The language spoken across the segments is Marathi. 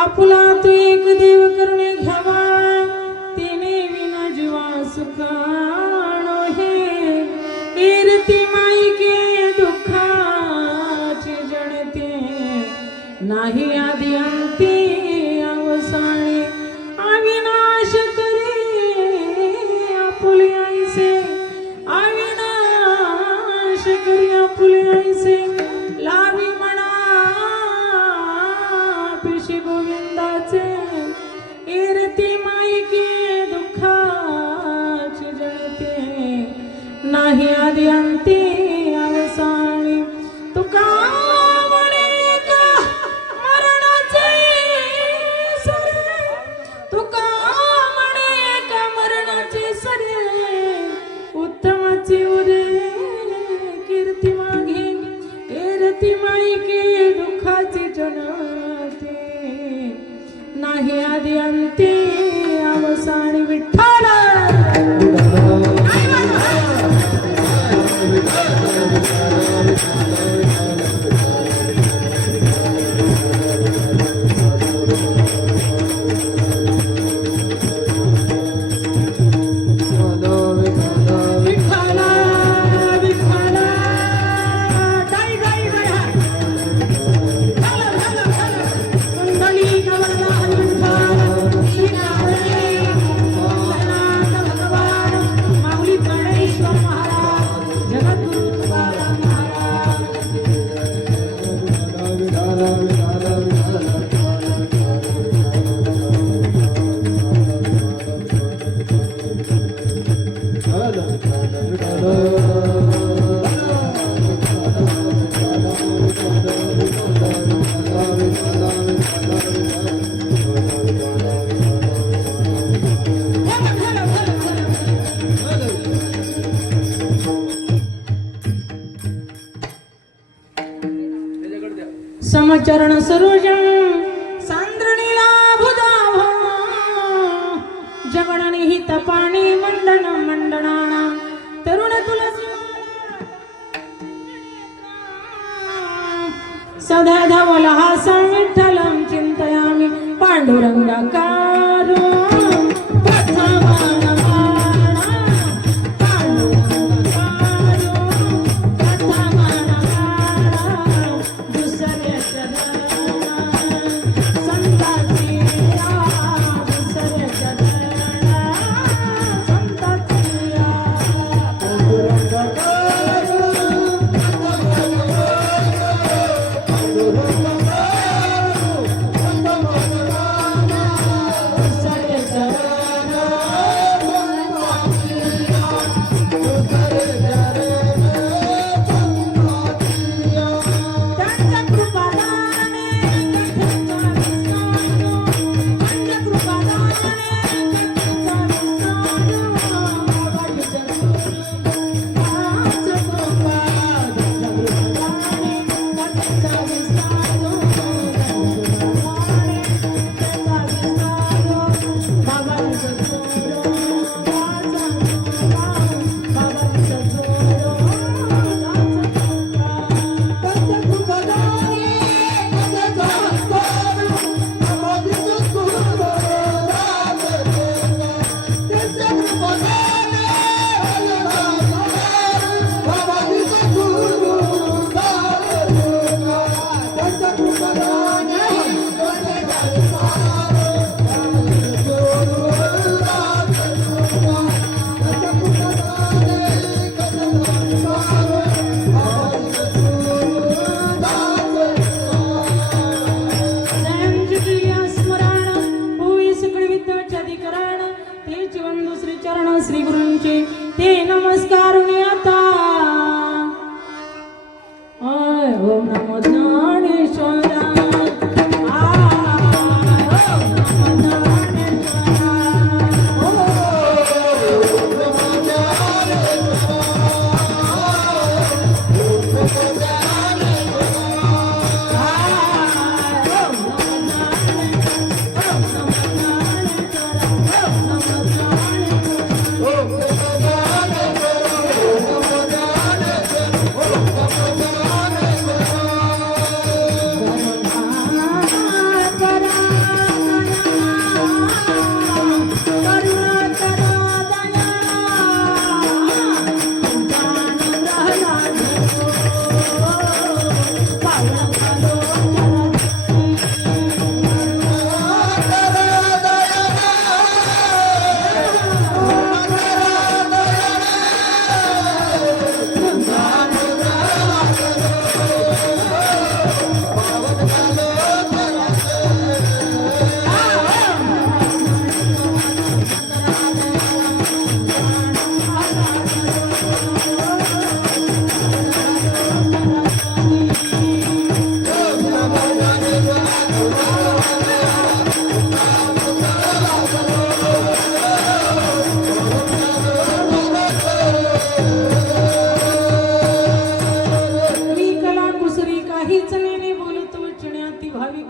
आपुला तू एक देव करुणे घ्यावा तिने विना जीवा सुखाणो हे कीर्ती माईके दुःखाचे जणते नाही आदि अंती अवसानी अविनाश करे आपुले आईसे अविनाश करे आपुले आईसे लावी म्हणा पिशी गोविंदाचे कीर्ती माईके दुःखाचे जळते नाही आदि अंती अवसानी तुका उत्तमाची उरे कीर्ती मागे कीर्ती माईके दुःखाची जनते नाही आदि अंती अवसानी विठ्ठल समचरण सरोजं सांद्रणीला भुजाभ जगणनिहित पाणी मंडन मंडनानां तरुण तुलसी सदा धवलहासं विठ्ठलं चिंतयामि पांडुरंगाकारो Oh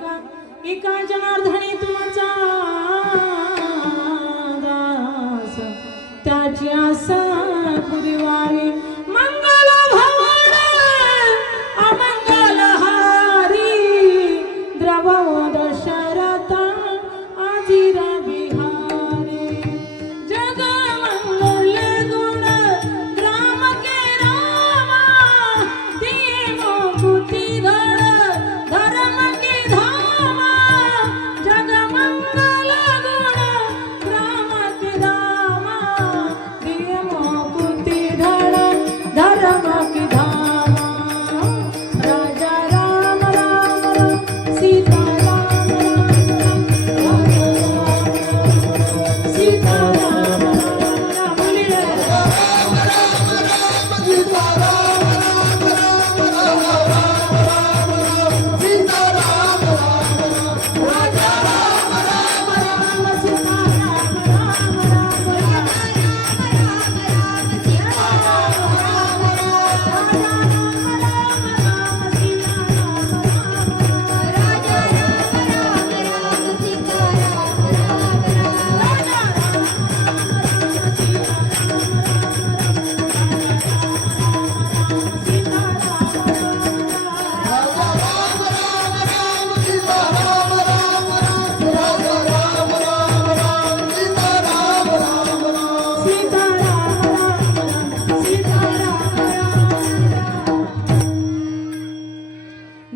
भागा एका जनार्दनी तुमचा दास त्याची आसा पुरवावी मंगल भवन अमंगल हारी द्रव दशरथ आजिरा बिहारी जग मंगल गुण राम के रामा दिए मुकुति धर धर्म के धामा जग मंगल गुण राम के धामा दिए मुकुति धर धर्म के धामा राजा राम राम राम सीता राम राम राम सीता राम राम बोलिए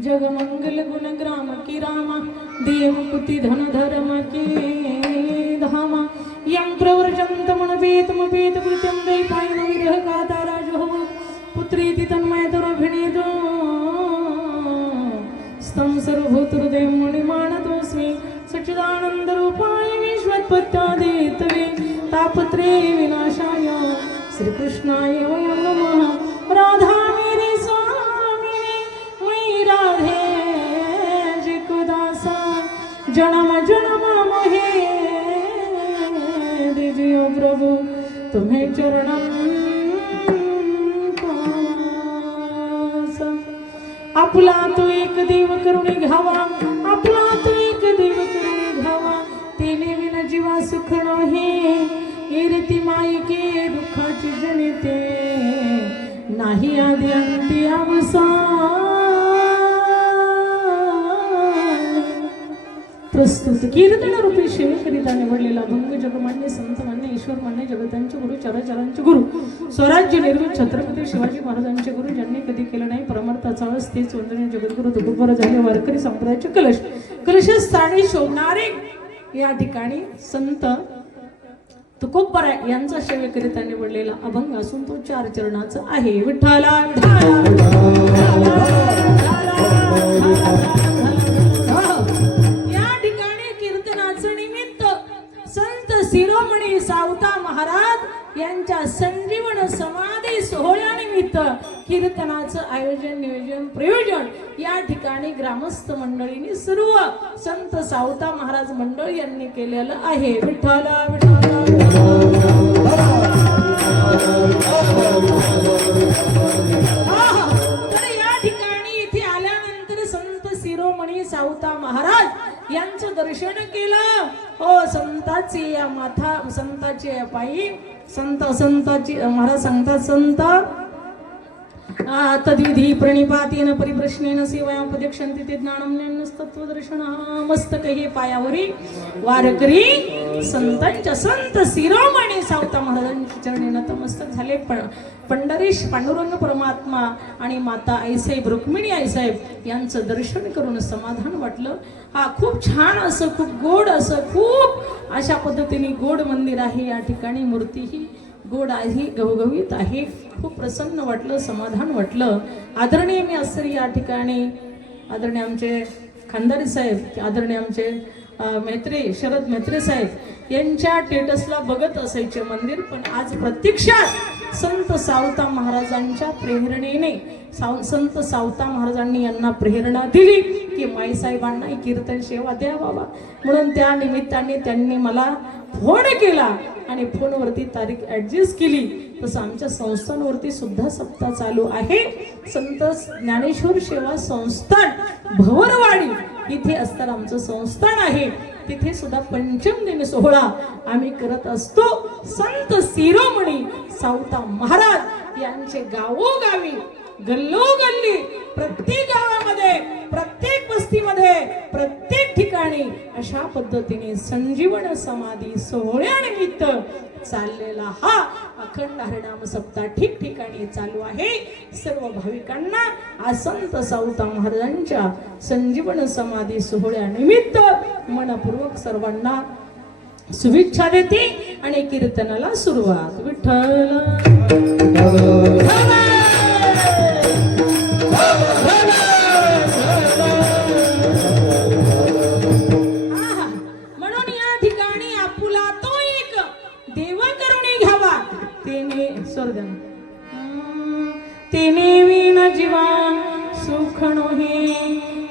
जग मंगल गुण ग्राम की रामा देव कुति धन धर्म की धामा यं प्रव्रजंत मन पेत कृत्यं दैपायन विरह गाता राजो पुत्रीति तन्मयतरभिनेदो स्तं सर्वभूतहृदय मणिमानतोऽस्मि सच्चिदानंद रूपाय विश्वोत्पत्त्यादिहेतवे तापत्रे विनाशाय श्रीकृष्णाय वयं नमः राधा मेरी स्वामिनी मैं राधे जी को दासा जन्म जन्म मोहे दीजियो प्रभु तुम्हें चरणम आपला तो एक देव करुणी घ्यावा आपला तो एक देव करुणी घ्यावा तेने विना जीवा सुख नाही कीर्ती माईके दुःखाची जनिते नाही आदि अंती अवसान प्रस्तुत कीर्तन रूपी शिवकरिता निवडलेला भंग जगमान्य संत मान्य ईश्वर मान्य जगतांचे गुरु चराचरांचे गुरु स्वराज्य निर्मित छत्रपती शिवाजी महाराजांचे गुरु ज्यांनी कधी केलं नाही परमार्थाचा तेच वंदनीय जगद्गुरु तुकोबर झाले वारकरी संप्रदायाचे कलशस्थानी शोभणारे या ठिकाणी संत तुकोबर यांचा सेवेकरिता निवडलेला अभंग असून तो 4 चरणाचा आहे विठ्ठला या ठिकाणी कीर्तनाचं निमित्त संत शिरोमणी सावता महाराज यांच्या संजीवन समाधी सोहळ्यानिमित्त कीर्तनाचं आयोजन नियोजन प्रयोजन या ठिकाणी ग्रामस्थ मंडळींनी सर्व संत सावता महाराज मंडळ यांनी केलेलं आहे विठ्ठला तर या ठिकाणी इथे आल्यानंतर संत शिरोमणी सावता महाराज यांचं दर्शन केलं हो संताची या माथा संताची या पायी संताची महाराज सांगतात संत तद्विधी प्रणिपातेन परिप्रश्नेन सेवायां उपदेक्षन्ति ते ज्ञानं तत्त्वदर्शनः मस्तक हे पायावरी वारकरी संतांच्या संत शिरोमणी सावता महाराजांच्या चरणी नतमस्तक झाले पंढरीश पांडुरंग परमात्मा आणि माता आईसाहेब रुक्मिणी आईसाहेब यांचं दर्शन करून समाधान वाटलं हा खूप छान असं खूप गोड असं खूप अशा पद्धतीने गोड मंदिर आहे या ठिकाणी मूर्ती ही गोड आहे गवगवीत आहे खूप प्रसन्न वाटलं समाधान वाटलं आदरणीय मी असरी या ठिकाणी आदरणीय आमचे खानदारी साहेब आदरणीय आमचे मैत्री शरद मैत्री साहेब यांच्या स्टेटसला बघत असायचे मंदिर पण आज प्रत्यक्षात संत सावता महाराजांच्या प्रेरणेने संत सावता महाराजांनी यांना प्रेरणा दिली की माईसाहेबांना कीर्तन सेवा द्या बाबा म्हणून त्या निमित्ताने त्यांनी मला फोन केला आणि फोनवरती तारीख ऍडजस्ट केली तसं आमच्या संस्थांवरती सुद्धा सप्ताह चालू आहे संत ज्ञानेश्वर सेवा संस्थान भवरवाडी इथे असताना आमचं संस्थान आहे तिथे सुद्धा पंचम दिन सोहळा आम्ही करत असतो. संत शिरोमणी सावता महाराज यांचे गावोगावी गल्लोगल्ली प्रत्येक गावामध्ये प्रत्येक वस्तीमध्ये प्रत्येक ठिकाणी अशा पद्धतीने संजीवन समाधी सोहळ्यानिमित्त चाललेला हा अखंड हरिनाम सप्ताह ठिकठिकाणी चालू आहे. सर्व भाविकांना आसंत सावता महाराजांच्या संजीवन समाधी सोहळ्यानिमित्त मनपूर्वक सर्वांना शुभेच्छा देते आणि कीर्तनाला सुरुवात. विठ्ठल म्हणून या ठिकाणी आपुला तो एक देव करुणी घ्यावा तेने विन जीवा सुख नोहे.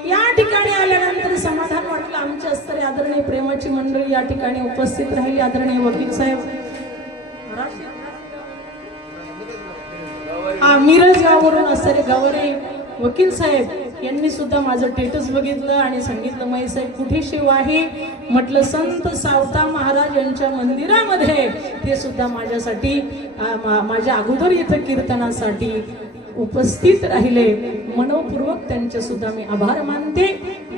या ठिकाणी आल्यानंतर समाधान वाटलं. आमच्या स्तरे आदरणीय प्रेमाची मंडळी या ठिकाणी उपस्थित राहिली. आदरणीय वकील साहेब मिरज गावावरून असणारे गवरे वकील साहेब यांनी सुद्धा माझं स्टेटस बघितलं आणि सांगितलं माई साहेब कुठे शिव आहे. म्हटलं संत सावता महाराज यांच्या मंदिरामध्ये. ते सुद्धा माझ्यासाठी माझ्या अगोदर इथं कीर्तनासाठी उपस्थित राहिले. मनोपूर्वक त्यांचे सुद्धा मी आभार मानते.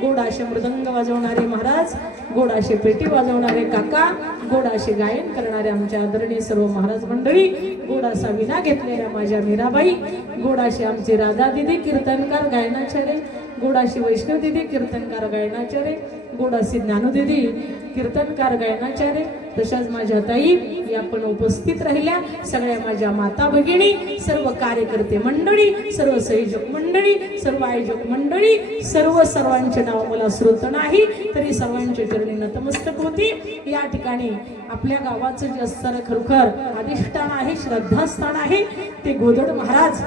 गोड असे मृदंग वाजवणारे महाराज, गोड असे पेटी वाजवणारे काका, गोड असे गायन करणारे आमच्या आदरणीय सर्व महाराज मंडळी, गोड असा विना घेतलेल्या माझ्या मीराबाई, गोड असे आमचे राधा दिदी कीर्तनकार गायनाचार्य, गोड अशी वैष्णव दिदी कीर्तनकार गायनाचार्य, गोड अशी ज्ञानू दिदी कीर्तनकार गायनाचार्य, तशाच माझ्या ताई या पण उपस्थित राहिल्या. सगळ्या माझ्या माता भगिनी, सर्व कार्यकर्ते मंडळी, सर्व संयोजक मंडळी, सर्व आयोजक मंडळी, सर्वांचे नाव मला श्रोत नाही तरी सर्वांच्या चरणी नतमस्तक होती. या ठिकाणी आपल्या गावाचं जे असणारं खरोखर अधिष्ठान आहे, श्रद्धास्थान आहे, ते गोदड महाराज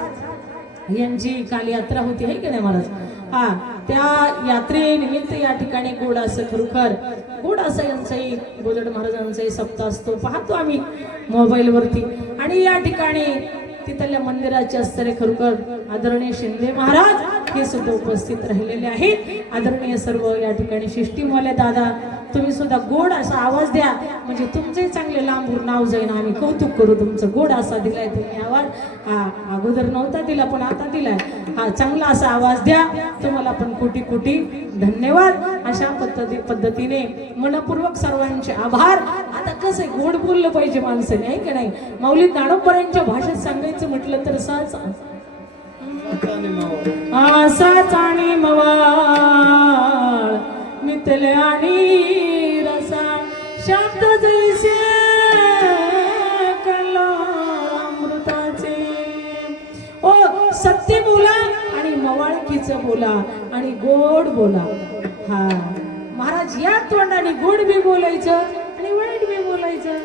यांची काल यात्रा होती आहे की नाही महाराज. त्या यात्रेनिमित्त या ठिकाणी गोड असं खरोखर गोड असं यांचाही गोदड महाराजांचाही सप्ताह असतो, पाहतो आम्ही मोबाईल वरती. आणि या ठिकाणी तिथल्या मंदिराचे असणारे खरोखर आदरणीय शिंदे महाराज हे सुद्धा उपस्थित राहिलेले आहेत. आदरणीय सर्व या ठिकाणी शिष्टीमवाले दादा, तुम्ही सुद्धा गोड असा आवाज द्या म्हणजे तुमचे चांगले लांबूर नाव जाईन, आम्ही कौतुक करू तुमचं. गोड असा दिलाय तुम्ही आवाज, अगोदर नव्हता दिला पण आता दिलाय. चांगला असा आवाज द्या. तुम्हाला पण कोटी कोटी धन्यवाद. अशा पद्धतीने मनपूर्वक सर्वांचे आभार. आता कसं आहे, गोड बोललं पाहिजे माणसाने आहे की नाही. माऊली ज्ञानोबरांच्या भाषेत सांगायचं म्हटलं तर साच आणि मवाळ मितले आणि रसा शब्द जैसे कला अमृताचे. ओ सत्य बोला आणि मवाळकीचं बोला आणि गोड बोला. महाराज या तोंडाने गोड बी बोलायचं आणि वाईट बी बोलायचं.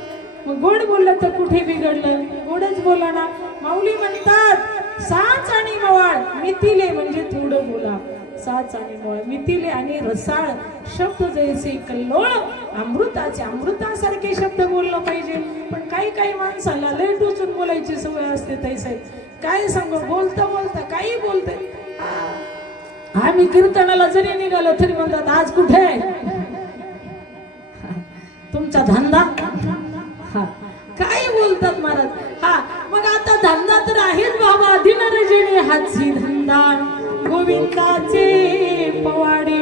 मग गोड बोललं तर कुठे बिघडलं, गोडच बोला ना. माऊली म्हणतात साच आणि मवाळ मितिले म्हणजे थोडं बोला. साच आणि मवाळ मितिले आणि रसाळ शब्द जैसे कल्लोळ अमृताचे, अमृतासारखे शब्द बोललं पाहिजे. पण काही माणसाला लय टोचून बोलायची सवय असते. तैसे काय सांगू, बोलता बोलता काही बोलते. आम्ही कीर्तनाला जरी निघालो तरी म्हणतात आज कुठे आहे तुमचा धंदा. काय बोलतात महाराज. मग आता धंदा तर आहेच बाबा. दिनरजनी हातची धंदा गोविंदाचे पवाडे.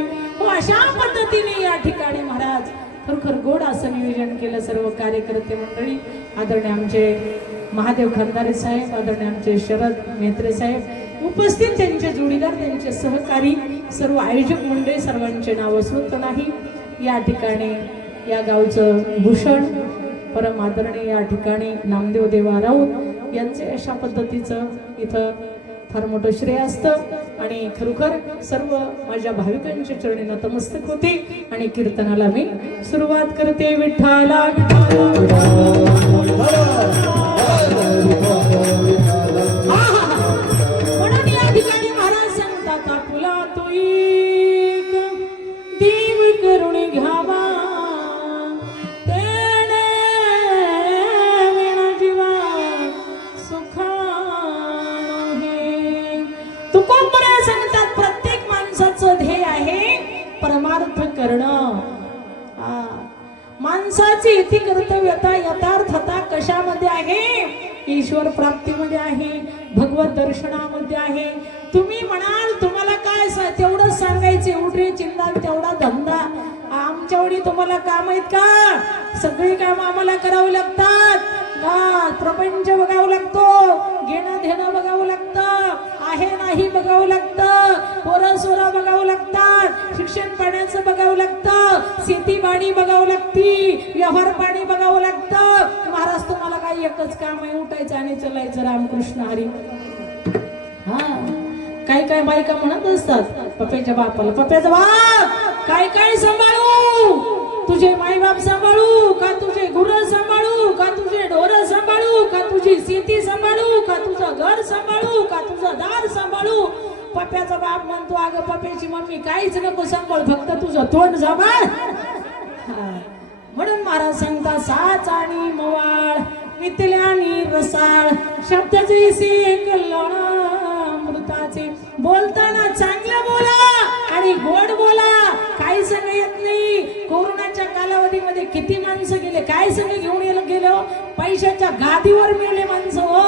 अशा पद्धतीने या ठिकाणी महाराज खरोखर गोड असं नियोजन केलं. सर्व कार्यकर्ते मंडळी, आदरणीय आमचे महादेव खंदारे साहेब, आदरणीय आमचे शरद मेत्रे साहेब उपस्थित, त्यांचे जोडीदार, त्यांचे सहकारी, सर्व आयोजक मंडळी, सर्वांचे नाव श्रुत नाही. या ठिकाणी या गावचं भूषण परम आदरणीय या ठिकाणी नामदेव देवा राऊत यांचे अशा पद्धतीचं इथं फार मोठं श्रेय असतं. आणि खरोखर सर्व माझ्या भाविकांच्या चरणी नतमस्तक होते आणि कीर्तनाला मी सुरुवात करते. विठ्ठला म्हणून या ठिकाणी महाराज सांगतात आपुला तो एक देव करुणी घ्यावा करणं. माणसाची इति कर्तव्यता यथार्थता कशामध्ये आहे? ईश्वर प्राप्तीमध्ये आहे, भगवत दर्शनामध्ये आहे. तुम्ही म्हणाल तुम्हाला काय तेवढंच सांगायचे, उडरे चिंदाल तेवढा धंदा. आमच्यावडी तुम्हाला काम आहेत का? सगळी काम आम्हाला करावी लागतात. प्रपंच बघावं लागतो, घेणं देणं बघावं लागतं, आहे नाही बघावं लागतं, पोरं सोरं बघावं लागतात, शिक्षण पाण्याचं बघावं लागतं, शेतीबाडी बघावं लागती, व्यवहार पाणी बघावं लागतं. महाराज तुम्हाला काही एकच काम आहे, उठायचं आणि चलायचं रामकृष्ण हरी. काही काय बायका म्हणत असतात पप्याच्या बापाला, पप्याचा बाप काय काय सांभाळू, तुझे माईबाप सांभाळू का, तुझे गुरं सांभाळू का, तुझे ढोरं सांभाळू का, तुझी शेती सांभाळू का, तुझं घर सांभाळू का, तुझं दार सांभाळू. पप्याचा बाप म्हणतो अगं पप्याची मम्मी काहीच नको सांभाळ, फक्त तुझं तोंड सांभाळ. म्हणून महाराज सांगता साच आणि मवाळ वितल्यानी रसाळ शब्दाचे से कल्याण अमृताचे. बोलताना चांगलं बोला आणि गोड बोला. काही संग येत नाही. कोरोनाच्या कालावधीमध्ये किती माणसं गेले, काय संग घेऊन गेलो, पैशाच्या गादीवर मिळले माणसं. हो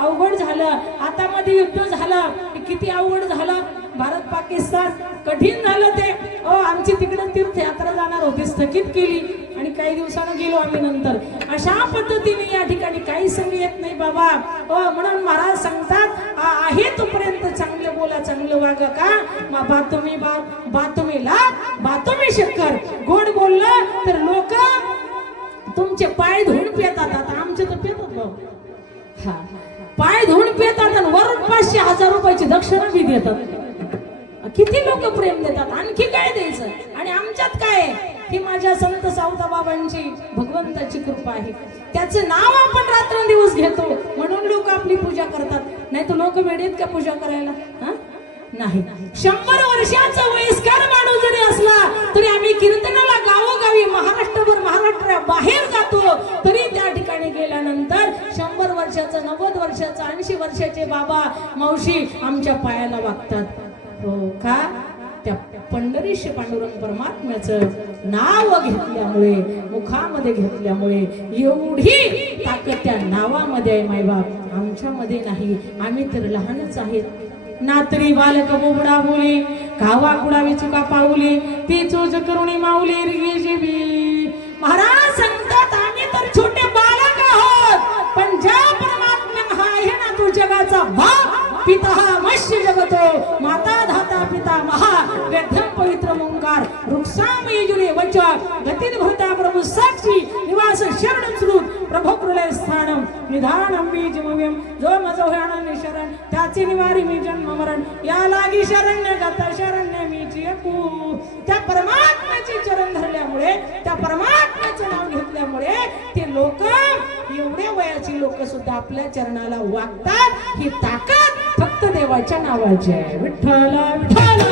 अवघड झालं. आता मध्ये युद्ध झालं, किती अवघड झालं. भारत पाकिस्तान कठीण झालं ते. आमची तिकडे तीर्थयात्रा जाणार होती, स्थगित केली आणि काही दिवसानं गेलो आम्ही नंतर. अशा पद्धतीने या ठिकाणी काही संग येत नाही बाबा. म्हणून महाराज सांगतात आहे तोपर्यंत चांगलं बोला, चांगलं वागा. का बातमी लाभ बातमी शक्कर. गोड बोललं तर लोक तुमचे पाय धुवून पितात. आता आमचे तर पितात भाऊ, पाय धुवून पितात आणि वरून 500,000 रुपयाची दक्षिणा बी देतात. किती लोक प्रेम देतात, आणखी काय द्यायचं. आणि आमच्यात काय ही माझ्या संत सावता बाबांची भगवंताची कृपा आहे. त्याचं नाव आपण रात्रंदिवस घेतो म्हणून लोक आपली पूजा करतात. नाही तर लोक वेडेत का पूजा करायला? नाही. 100 वर्षाचा वयस्कर माणूस जरी असला तरी आम्ही कीर्तनाला गावोगावी महाराष्ट्र बाहेर जातो. तरी त्या ठिकाणी गेल्यानंतर 100 वर्षाचा, 90 वर्षाचा, 80 वर्षाचे बाबा मावशी आमच्या पायाला वागतात. हो का? त्या पंढरीश पांडुरंग परमात्म्याचं नाव घेतल्यामुळे, मुखामध्ये घेतल्यामुळे एवढी ताकद त्या नावामध्ये आहे. मायबाप आमच्यामध्ये नाही, आम्ही तर लहानच आहेत. नातरी बालक बोबडा बोले, कावा कुडावी चुका पाऊले, ती चोच करुणी माऊली रिगे बी. महाराज सांगतात आम्ही तर छोटे बालक आहोत, पण ज्या परमात्मा आहे ना तो जगाचा बाप, पिता मत्स्य जगतो, माता धाता पिता महा, वेद्यम पवित्र ओंकार, रुक्षामयी जुले वच, गतीत भरता प्रभु साक्षी, निवास शरणं श्रुत, प्रभो प्रलय स्थानम, निधानम बीजमव्यम, जो मजो ह्यानंद शरण, त्याचे निवारी मी जन्म मरण, या लागी शरण्य गत शरण्य मी चियकू. त्या परमात्म्याचे चरण धरल्यामुळे, त्या परमात्म्याचं नाव घेतल्यामुळे ते लोक, एवढ्या वयाची लोक सुद्धा आपल्या चरणाला वागतात. ही ताकद फक्त देवाच्या नावाची आहे. विठ्ठला विठ्ठला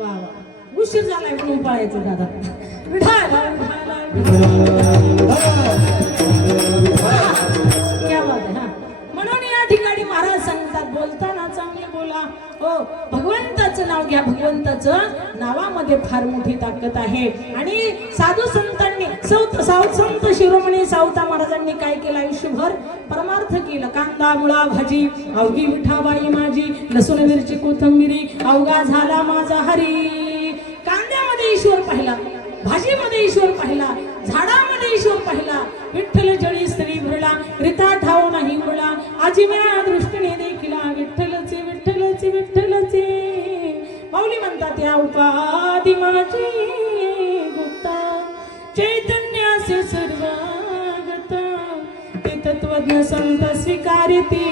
वा. उशीर झालाय म्हणून पळायचं दादा. विठ्ठला क्या बात आहे. म्हणून या ठिकाणी महाराज सांगतात बोलताना चांगले बोला. हो भगवंताचं नाव घ्या. भगवंताचं नावामध्ये फार मोठी ताकद आहे. आणि साधू संतांनी संत शिरोमणी सावता महाराजांनी काय केलं? आयुष्यभर परमार्थ केलं. कांदा मुळा भाजी अवघी विठाबाई माझी, लसूण मिरची कोथंबिरी अवघा झाला माझा हरी. कांद्यामध्ये ईश्वर पाहिला, भाजीमध्ये ईश्वर पाहिला, झाडामध्ये ईश्वर पाहिला. विठ्ठल जळी स्त्री भरला, रिता ठाव नाही उरला, आजी म्या दृष्टीने देखिला, विठ्ठलचे विठ्ठलचे विठ्ठलचे. माऊली म्हणतात या उपाधी माझी गुप्ता, चैतन्याचे सर्वागता, ते तत्वज्ञ संत स्वीकारिती.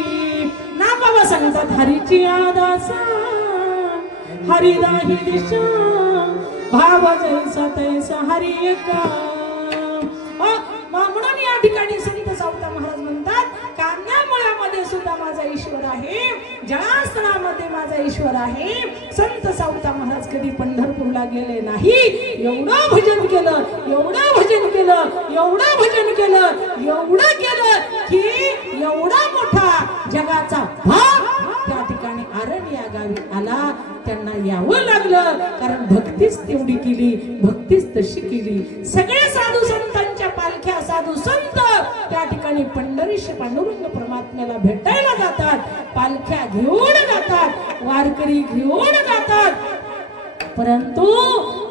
ना बाबा सांगतात हरीची आदासा, हरिदाही दिशा, भाव जैसा तैसा हरी एका. म्हणून या ठिकाणी संत सावता महाराज म्हणतात कांद्या मुळामध्ये सुद्धा माझा ईश्वर आहे. जळासनामध्ये माझा ईश्वर आहे. संत सावता महाराज कधी पंढरपूरला गेले नाही. एवढं भजन केलं, एवढं भजन केलं, एवढं भजन केलं, एवढं केलं की एवढा मोठा जगाचा भाग त्या ठिकाणी आरण या गावी आला. त्यांना यावं लागलं कारण भक्तीच तेवढी केली, भक्तीच तशी केली. सगळे साधू संतांच्या पालख्या, साधू संत त्या ठिकाणी पंढरीश पांडुरंग परमात्म्याला भेटायला जातात. पालख्या घेऊन जातात, वारकरी घेऊन जातात. परंतु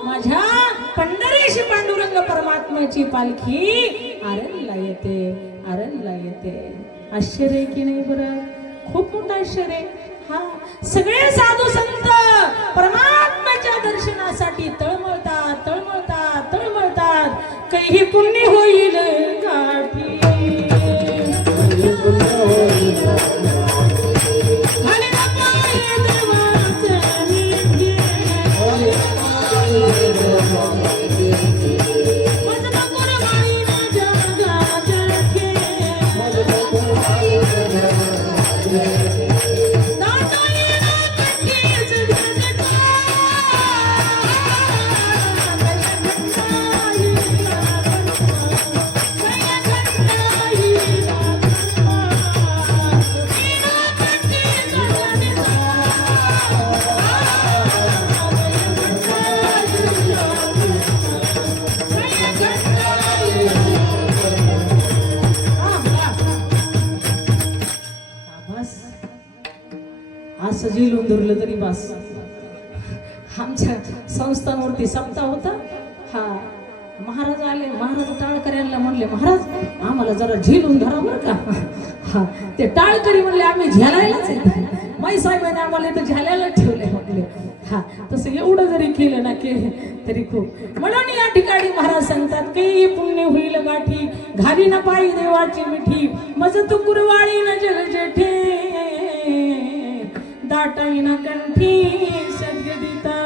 माझ्या पंढरीश पांडुरंग परमात्म्याची पालखी आरणला येते, आरणला येते. आश्चर्य की नाही बरं? खूप मोठं आश्चर्य. हा, सगळे साधू संत परमात्म्याच्या दर्शनासाठी तळमळतात, तळमळतात, तळमळतात. काही पुण्य होईल गाठी, सजील धरलं तरी बस. आमच्या संस्थांवरती सप्ताह होता. हा, महाराज आले. महाराज टाळकऱ्यांना म्हणले, महाराज आम्हाला जरा झेलून धरा बरं का. हा, ते टाळकरी म्हणले आम्ही झेलायलाच येत. माई साहेबांनी आम्हाला तर झेलायला ठेवले म्हटले. हा, तसं एवढं जरी केलं ना की तरी खूप. म्हणून या ठिकाणी महाराज सांगतात की पुण्य होईल गाठी, घाली ना पायी देवाची मिठी, मज तू कुरवाळी न जग जेठे, दाटाईना कंठी सद्गदिता,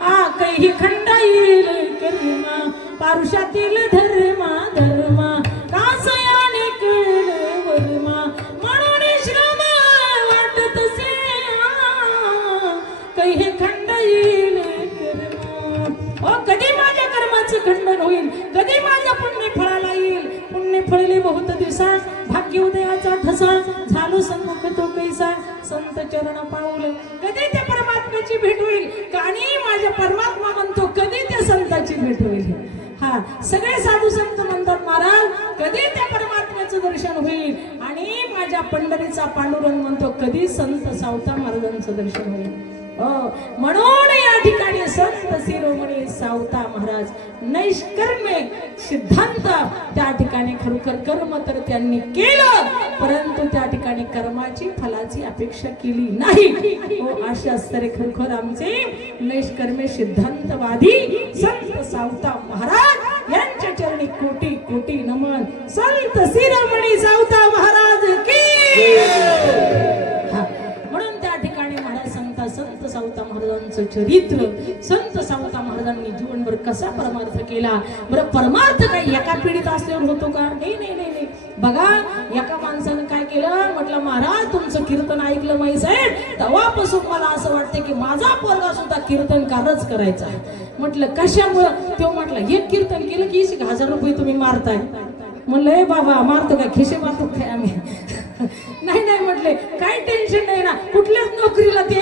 आ काही खंडा येईल कर्मा, पारुषातील धर्मा धर्मा, कासयाने कळ वर्मा, म्हणून श्रम वाटत से, काही खंडा येईल कर्मा. ओ कधी माझ्या कर्माचं खंडन होईल, कधी माझ्या पुण्य फळाला येईल. पुण्य फळले बहुत दिवसा, भाग्य उदयाचा ठसा, झालो सन्मुख तो कैसा, संत चरण पाऊल, कधी त्या परमात्म्याची भेट होईल. आणि माझ्या परमात्मा म्हणतो कधी त्या संताची भेट होईल. हा, सगळे साधू संत म्हणतात महाराज कधी त्या परमात्म्याचं दर्शन होईल. आणि माझ्या पंढरीचा पांडुरंग म्हणतो कधी संत सावता महाराजांचं दर्शन होईल. म्हणून या ठिकाणी संत शिरोमणी सावता महाराज नैष्कर्म्य सिद्धांत त्या ठिकाणी खरोखर कर्म तर त्यांनी केलं, परंतु त्या ठिकाणी कर्माची फलाची अपेक्षा केली नाही. अशा स्तरे खरोखर आमचे नैष्कर्म्य सिद्धांतवादी संत सावता महाराज यांच्या चरणी कोटी कोटी नमन. संत शिरोमणी सावता महाराज की. म्हणून त्या ठिकाणी महाराज सांगतात संत सावता महाराजांचं चरित्र, संत सावता महाराजांनी जीवनभर कसा परमार्थ केला. बरं, परमार्थ काही एका पिढीत असल्यावर होतो का? नाही नाही नाही. बघा, एका माणसानं काय केलं, म्हटलं महाराज तुमचं कीर्तन ऐकलं माहीत आहे, तेव्हापासून मला असं वाटतं की माझा पोरगा सुद्धा कीर्तनकारच करायचा. म्हटलं कशामुळं? तो म्हटलं एक कीर्तन केलं की 1000 रुपये तुम्ही मारताय. म्हणलं ए बाबा मारतो काय, खिशे मारतो काय आम्ही? नाही नाही म्हटले, काय टेन्शन नाही ना, कुठल्याच नोकरीला ते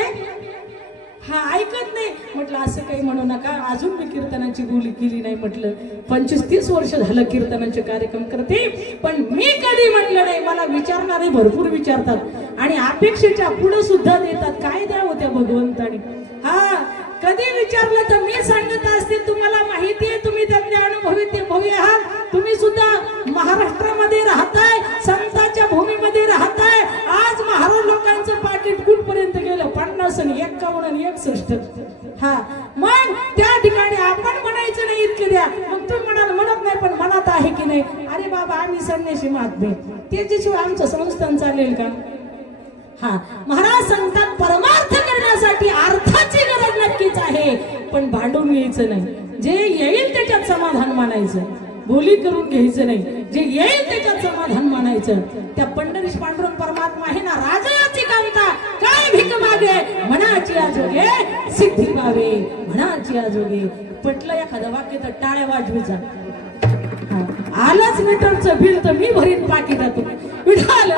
हा ऐकत नाही. म्हटलं असं काही म्हणू नका, अजून मी कीर्तनाची बोली केली नाही. म्हटलं 25-30 वर्ष झालं कीर्तनाचे कार्यक्रम करते, पण मी कधी म्हटलं नाही. मला विचारणारे भरपूर विचारतात आणि अपेक्षेच्या पुढे सुद्धा देतात. काय द्यावं त्या भगवंतानी? हा, कधी विचारलं तर मी सांगत असते तुम्हाला माहिती आहे, तुम्ही त्यातले अनुभवी ते भव्य आहात. तुम्ही सुद्धा महाराष्ट्रामध्ये राहताय, संतांच्या भूमीमध्ये राहताय. आज महाराज लोकांचं पाकिट कुठपर्यंत गेलं? 50 आणि 51 आणि 61. हा, मग त्या ठिकाणी आपण म्हणायचं नाही इतके द्या. मग तुम्ही म्हणत नाही, पण मनात आहे की नाही? अरे बाबा आम्ही संन्यासी महात्मे, त्याच्याशिवाय आमचं संस्थान चालेल का? हा, महाराज सांगतात परमार्थ करण्यासाठी अर्थाची गरज नक्कीच आहे, पण भांडून घ्यायचं नाही. जे येईल त्याच्यात समाधान मानायचं, बोली करून घ्यायचं नाही. जे येईल त्याच्यात समाधान मानायचं. त्या पंढरीश पांडुरंग परमात्मा आहे ना, राजाची कांता का सिद्धी पावे म्हणाची आजोगे. पटलं एखादं वाक्य तर टाळ्या वाजवीचा. आलाच मीटरचं बिल तर मी भरीन पाकिटातून. विठाल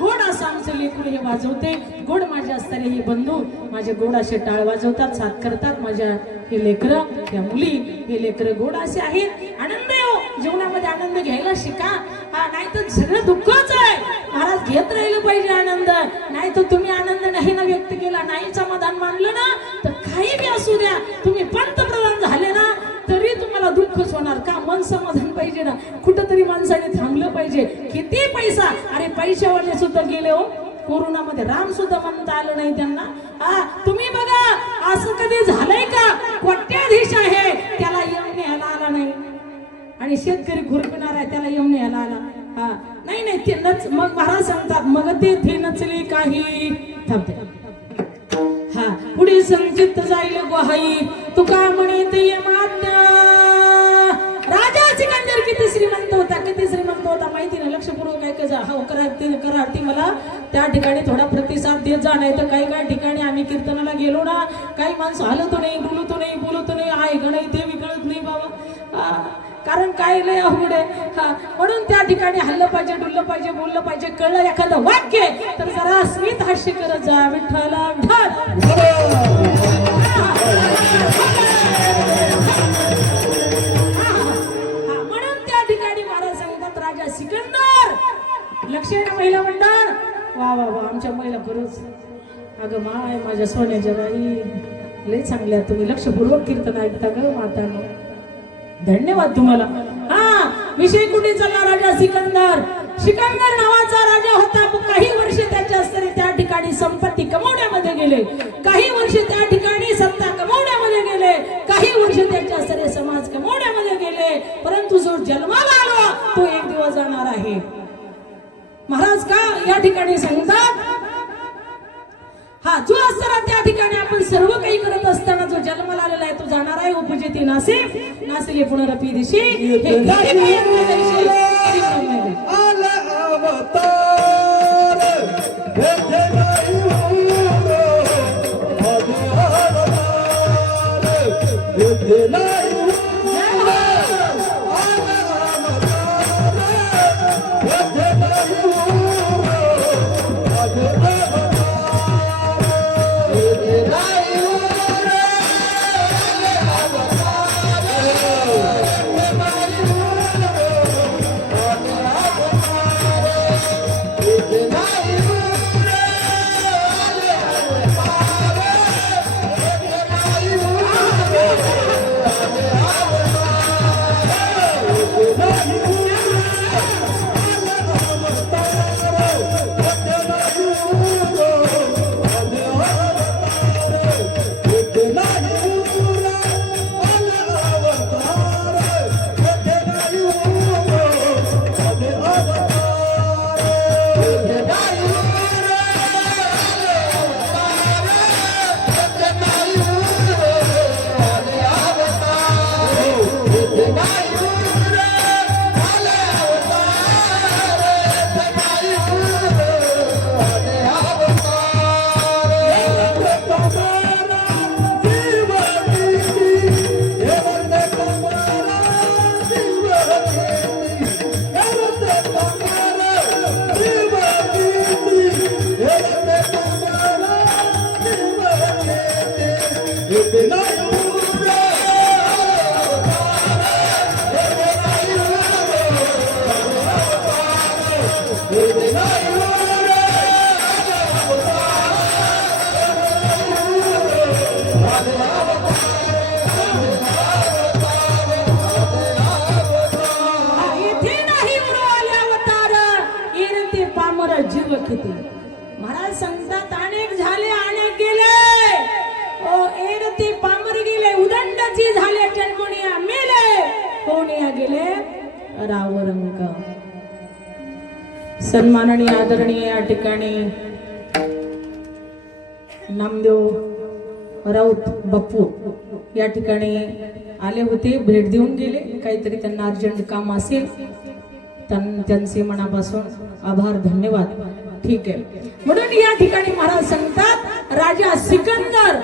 गोड असं आमचं लेकरू हे वाजवते. गोड माझे असताना हे बंधू माझे गोड असे टाळ वाजवतात, साथ करतात. माझ्या हे लेकरं, या मुली, हे लेकरं गोड असे आहेत. आनंद येऊ जीवनामध्ये, आनंद घ्यायला शिका. नाही तर सगळं दुःखच आहे. महाराज घेत राहिलं पाहिजे आनंद. नाही तर तुम्ही आनंद नाही ना व्यक्त केला, नाही समाधान मानलं ना, तर काही बी असू द्या, तुम्ही पंतप्रधान झाले ना तरी तुम्हाला दुःखच होणार. का? मन समाधान पाहिजे ना. कुठंतरी माणसाने थांबलं पाहिजे. किती पैसा, अरे पैशावाले सुद्धा गेले हो कोरोनामध्ये. राम सुद्धा म्हणता आलं नाही त्यांना. तुम्ही बघा असं कधी झालंय का? कोट्याधीश आहे त्याला यम न्यायला आला नाही, आणि शेतकरी खुरपणार आहे त्याला यम न्यायला आला. नाही नाही ते नच. मग महाराज सांगतात मग ते नचली काही थांबते. पुढे संचित जाईल गोहाई तुका म्हणे ते यमाज्ञा. राजा सिकंदर किती श्रीमंत होता, किती श्रीमंत होता माहिती ना. लक्षपूर्वक ऐकायचा. हो करार्थी मला त्या ठिकाणी थोडा प्रतिसाद देत जा. नाही तर काही ठिकाणी आम्ही कीर्तनाला गेलो ना, काही माणसं हलतो नाही, बोलतो नाही, आहे का नाही ते कळत नाही बाबा. कारण काय लय अवघड आहे. म्हणून त्या ठिकाणी हल्लं पाहिजे, डुललं पाहिजे, बोललं पाहिजे. कळलं एखादं वाक्य तर जरा स्मित हास्य करत जा. विठ्ठला म्हणून त्या ठिकाणी महाराज सांगतात राजा सिकंदर. लक्ष आहे ना महिला मंडळ. वा वा वा आमच्या महिला खरंच अगं माय माझ्या सोन्याच्या बाई लय चांगल्या. तुम्ही लक्षपूर्वक कीर्तन ऐकता ग मातांनो. धन्यवाद तुम्हाला. विषय कुठे चालला? राजा सिकंदर. सिकंदर नावाचा राजा होता. काही वर्ष त्याच्या असताना त्या ठिकाणी संपत्ती कमवण्यामध्ये गेले, काही वर्ष त्या ठिकाणी सत्ता कमवण्यामध्ये गेले, काही वर्ष त्याच्या असताना समाज कमवण्यामध्ये गेले. परंतु जो जन्माला आलो तो एक दिवस जाणार आहे. महाराज का या ठिकाणी सांगतात जो असताना त्या ठिकाणी आपण सर्व काही करत असताना जो जन्माला आलेला आहे तो जाणार आहे. उपजेती नासे नासले पुनरपी दिशी जीव किती. महाराज सांगतात अनेक झाले अनेक गेले. ओ एरती पामर गेले उदंडाची झाले जन्मनिया मेले. कोणिया गेले रावरंग. सन्माननीय आदरणीय या ठिकाणी नामदेव राऊत बाप्पू या ठिकाणी आले होते, भेट देऊन गेले. काहीतरी त्यांना अर्जंट काम असेल. त्यांचे मनापासून आभार धन्यवाद. ठीक आहे. म्हणून या ठिकाणी महाराज सांगतात राजा सिकंदर